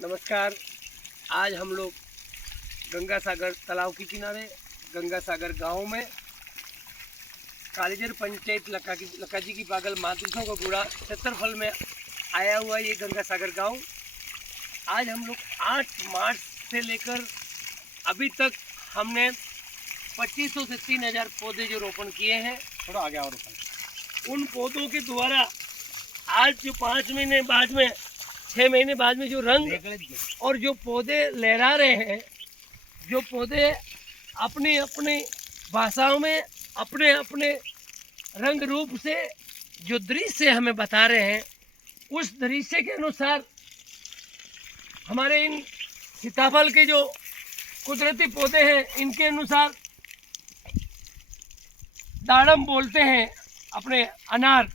नमस्कार। आज हम लोग गंगा सागर तालाब के किनारे गंगा सागर गांव में कालीजर पंचायत लक्काजी की पागल मातृकों का गुड़ा क्षेत्रफल में आया हुआ ये गंगा सागर गांव। आज हम लोग 8 मार्च से लेकर अभी तक हमने 2500 से 3000 पौधे जो रोपण किए हैं। थोड़ा आगे और उन पौधों के द्वारा आज जो 5 महीने बाद में 6 महीने बाद में जो रंग और जो पौधे लहरा रहे हैं, जो पौधे अपनी अपनी भाषाओं में अपने अपने रंग रूप से जो दृश्य हमें बता रहे हैं, उस दृश्य के अनुसार हमारे इन सीताफल के जो कुदरती पौधे हैं, इनके अनुसार दाड़म बोलते हैं, अपने अनार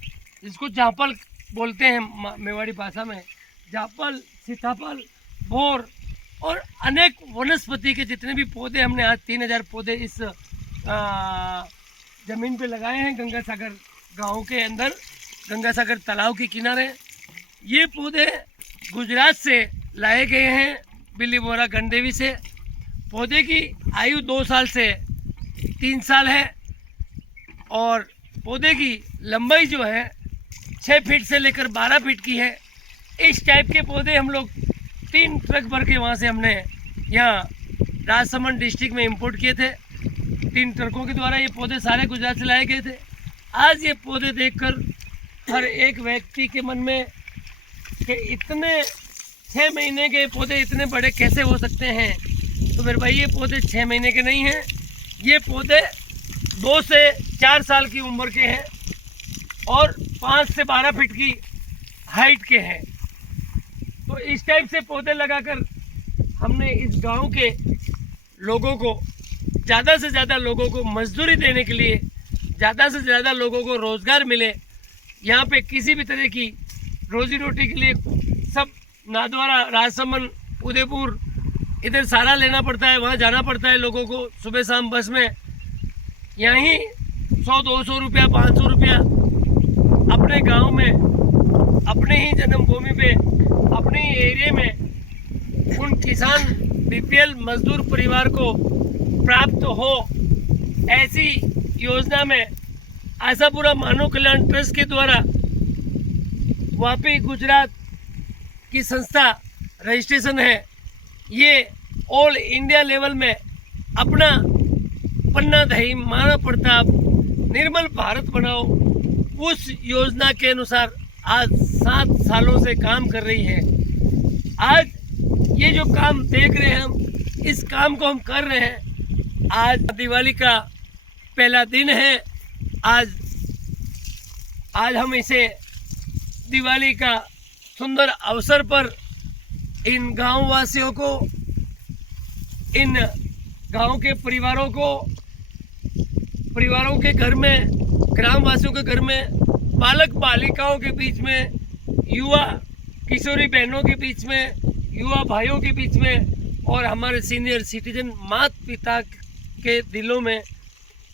जिसको जापल बोलते हैं मेवाड़ी भाषा में, जापल, सीताफल, बोर और अनेक वनस्पति के जितने भी पौधे हमने आज 3000 पौधे इस ज़मीन पे लगाए हैं गंगा सागर गांव के अंदर, गंगा सागर तालाब के किनारे। ये पौधे गुजरात से लाए गए हैं, बिल्लीमोरा गंडेवी से। पौधे की आयु 2 साल से 3 साल है और पौधे की लंबाई जो है 6 फीट से लेकर 12 फीट की है। इस टाइप के पौधे हम लोग 3 ट्रक भर के वहाँ से हमने यहाँ राजसमंद डिस्ट्रिक्ट में इंपोर्ट किए थे। 3 ट्रकों के द्वारा ये पौधे सारे गुजरात से लाए गए थे। आज ये पौधे देखकर हर एक व्यक्ति के मन में कि इतने 6 महीने के पौधे इतने बड़े कैसे हो सकते हैं, तो मेरे भाई ये पौधे 6 महीने के नहीं हैं, ये पौधे 2 से 4 साल की उम्र के हैं और 5 से 12 फीट की हाइट के हैं। तो इस टाइप से पौधे लगाकर हमने इस गांव के लोगों को, ज़्यादा से ज़्यादा लोगों को मजदूरी देने के लिए, ज़्यादा से ज़्यादा लोगों को रोज़गार मिले, यहाँ पे किसी भी तरह की रोजी रोटी के लिए सब नादवारा, राजसमंद, उदयपुर इधर सारा लेना पड़ता है, वहाँ जाना पड़ता है लोगों को सुबह शाम बस में। यहीं 100-200 रुपया, 500 रुपया अपने गांव में, अपने ही जन्मभूमि पे, अपने ही एरिया में उन किसान बीपीएल मजदूर परिवार को प्राप्त हो, ऐसी योजना में आशापुरा मानव कल्याण ट्रस्ट के द्वारा वापी गुजरात की संस्था रजिस्ट्रेशन है। ये ऑल इंडिया लेवल में अपना पन्ना दही मानव प्रताप निर्मल भारत बनाओ, उस योजना के अनुसार आज 7 सालों से काम कर रही है। आज ये जो काम देख रहे हैं हम, इस काम को हम कर रहे हैं। आज दिवाली का पहला दिन है। आज हम इसे दिवाली का सुंदर अवसर पर इन गांव वासियों को, इन गांव के परिवारों के घर में, ग्रामवासियों के घर में, बालक बालिकाओं के बीच में, युवा किशोरी बहनों के बीच में, युवा भाइयों के बीच में और हमारे सीनियर सिटीजन माता पिता के दिलों में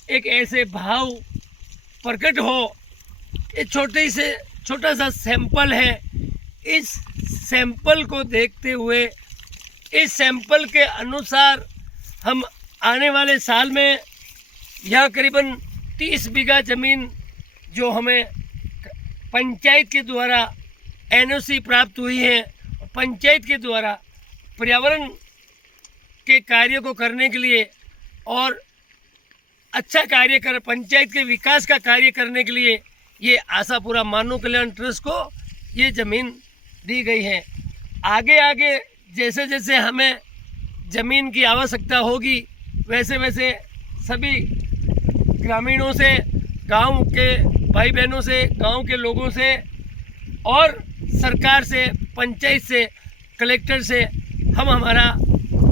एक ऐसे भाव प्रकट हो। ये छोटा सा सैंपल है। इस सैंपल को देखते हुए, इस सैंपल के अनुसार हम आने वाले साल में यहाँ करीबन 30 बीघा ज़मीन जो हमें पंचायत के द्वारा एनओसी प्राप्त हुई है, पंचायत के द्वारा पर्यावरण के कार्य को करने के लिए और अच्छा कार्य कर, पंचायत के विकास का कार्य करने के लिए ये आशापुरा मानव कल्याण ट्रस्ट को ये ज़मीन दी गई है। आगे आगे जैसे जैसे हमें ज़मीन की आवश्यकता होगी, वैसे वैसे सभी ग्रामीणों से, गांव के भाई बहनों से, गांव के लोगों से और सरकार से, पंचायत से, कलेक्टर से हम हमारा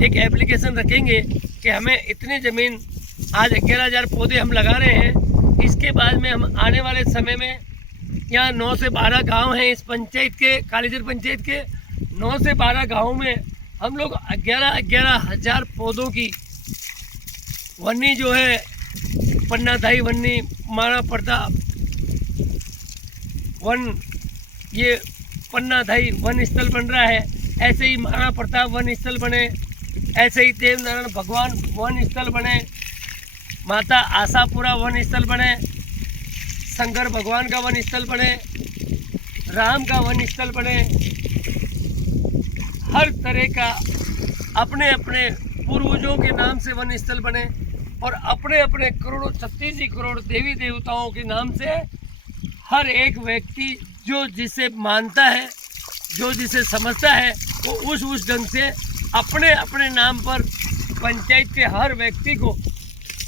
एक एप्लीकेशन रखेंगे कि हमें इतनी ज़मीन, आज 11,000 पौधे हम लगा रहे हैं। इसके बाद में हम आने वाले समय में यहाँ 9 से 12 गांव हैं इस पंचायत के, कालीजर पंचायत के 9 से 12 गाँव में हम लोग 11,000 पौधों की वन्नी जो है, पन्नाधाई वन्नी, मानव प्रताप वन, ये पन्नाधाई वन स्थल बन रहा है। ऐसे ही महाराणा प्रताप वन स्थल बने, ऐसे ही देवनारायण भगवान वन स्थल बने, माता आशापुरा वन स्थल बने, शंकर भगवान का वन स्थल बने, राम का वन स्थल बने। हर तरह का अपने अपने पूर्वजों के नाम से वन स्थल बने और अपने अपने करोड़ों 36 करोड़ देवी देवताओं के नाम से हर एक व्यक्ति जो जिसे मानता है, जो जिसे समझता है, वो उस ढंग से अपने अपने नाम पर पंचायत के हर व्यक्ति को,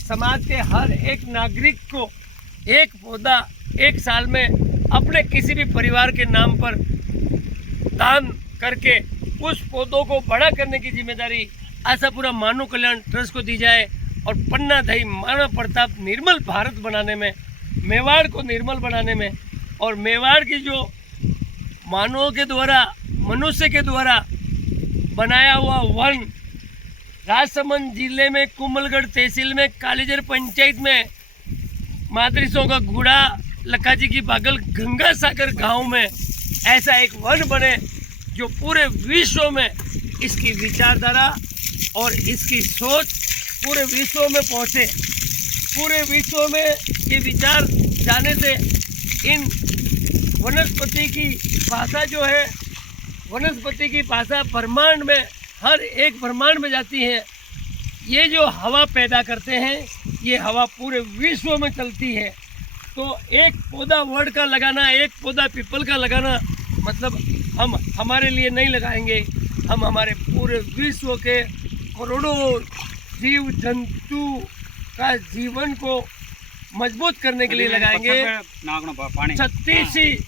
समाज के हर एक नागरिक को एक पौधा एक साल में अपने किसी भी परिवार के नाम पर दान करके उस पौधों को बड़ा करने की जिम्मेदारी आशापुरा मानव कल्याण ट्रस्ट को दी जाए और पन्ना दही महाराणा प्रताप निर्मल भारत बनाने में, मेवाड़ को निर्मल बनाने में और मेवाड़ की जो मानवों के द्वारा, मनुष्य के द्वारा बनाया हुआ वन राजसमंद जिले में कुंभलगढ़ तहसील में कालीजर पंचायत में मादरिसों का गुड़ा लक्काजी की बागल गंगा सागर गांव में ऐसा एक वन बने जो पूरे विश्व में इसकी विचारधारा और इसकी सोच पूरे विश्व में पहुंचे। पूरे विश्व में ये विचार जाने से इन वनस्पति की भाषा जो है, वनस्पति की भाषा ब्रह्मांड में हर एक ब्रह्मांड में जाती है। ये जो हवा पैदा करते हैं, ये हवा पूरे विश्व में चलती है। तो एक पौधा वड का लगाना, एक पौधा पीपल का लगाना मतलब हम हमारे लिए नहीं लगाएंगे, हम हमारे पूरे विश्व के करोड़ों जीव जंतु का जीवन को मजबूत करने के लिए लगाएंगे। 36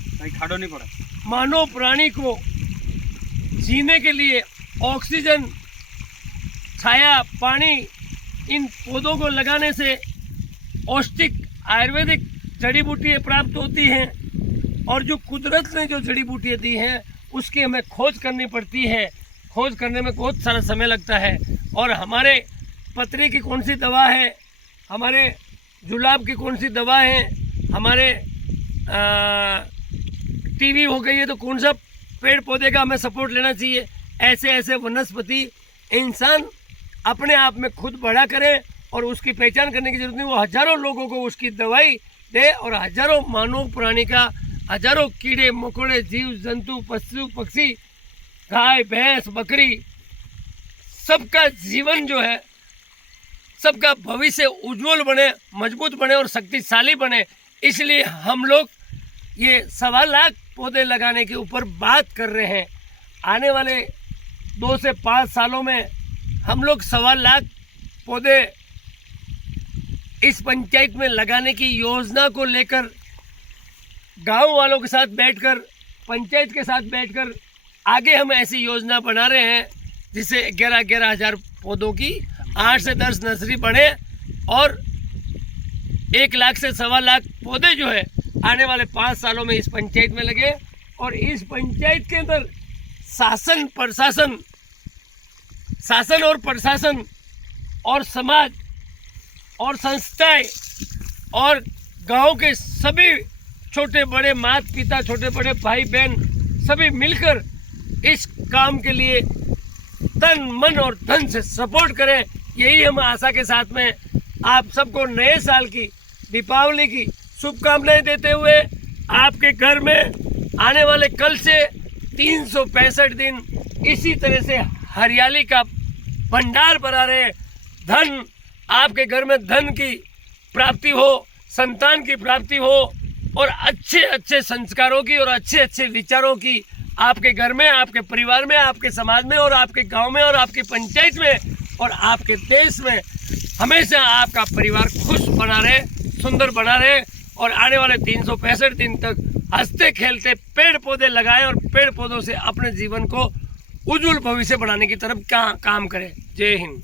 मानव प्राणी को जीने के लिए ऑक्सीजन, छाया, पानी, इन पौधों को लगाने से औषधिक आयुर्वेदिक जड़ी बूटियाँ प्राप्त होती हैं और जो कुदरत ने जो जड़ी बूटियाँ दी हैं उसकी हमें खोज करनी पड़ती है। खोज करने में बहुत सारा समय लगता है और हमारे पतरी की कौन सी दवा है, हमारे जुलाब की कौन सी दवा है, हमारे टीवी हो गई है तो कौन सा पेड़ पौधे का हमें सपोर्ट लेना चाहिए। ऐसे ऐसे वनस्पति इंसान अपने आप में खुद बड़ा करे और उसकी पहचान करने की जरूरत नहीं। वो हजारों लोगों को उसकी दवाई दे और हजारों मानव प्राणी का, हजारों कीड़े मकोड़े, जीव जंतु, पशु पक्षी, गाय भैंस बकरी, सबका जीवन जो है, सबका भविष्य उज्जवल बने, मजबूत बने और शक्तिशाली बने। इसलिए हम लोग ये 1.25 लाख पौधे लगाने के ऊपर बात कर रहे हैं। आने वाले 2 से 5 सालों में हम लोग 1.25 लाख पौधे इस पंचायत में लगाने की योजना को लेकर गांव वालों के साथ बैठकर, पंचायत के साथ बैठकर आगे हम ऐसी योजना बना रहे हैं जिससे 11-11 हज़ार पौधों की 8 से 10 नर्सरी बढ़े और 1 लाख से 1.25 लाख पौधे जो है आने वाले 5 सालों में इस पंचायत में लगे और इस पंचायत के अंदर शासन और प्रशासन और समाज और संस्थाएं और गांव के सभी छोटे बड़े माता पिता, छोटे बड़े भाई बहन सभी मिलकर इस काम के लिए तन मन और धन से सपोर्ट करें। यही हम आशा के साथ में आप सबको नए साल की, दीपावली की शुभकामनाएं देते हुए आपके घर में आने वाले कल से 365 दिन इसी तरह से हरियाली का भंडार भरा रहे। धन, आपके घर में धन की प्राप्ति हो, संतान की प्राप्ति हो और अच्छे अच्छे संस्कारों की और अच्छे अच्छे विचारों की आपके घर में, आपके परिवार में, आपके समाज में और आपके गांव में और आपकी पंचायत में और आपके देश में हमेशा आपका परिवार खुश बना रहे, सुंदर बना रहे और आने वाले 365 दिन तक हंसते खेलते पेड़ पौधे लगाएं और पेड़ पौधों से अपने जीवन को उज्जवल भविष्य बनाने की तरफ काम करें। जय हिंद।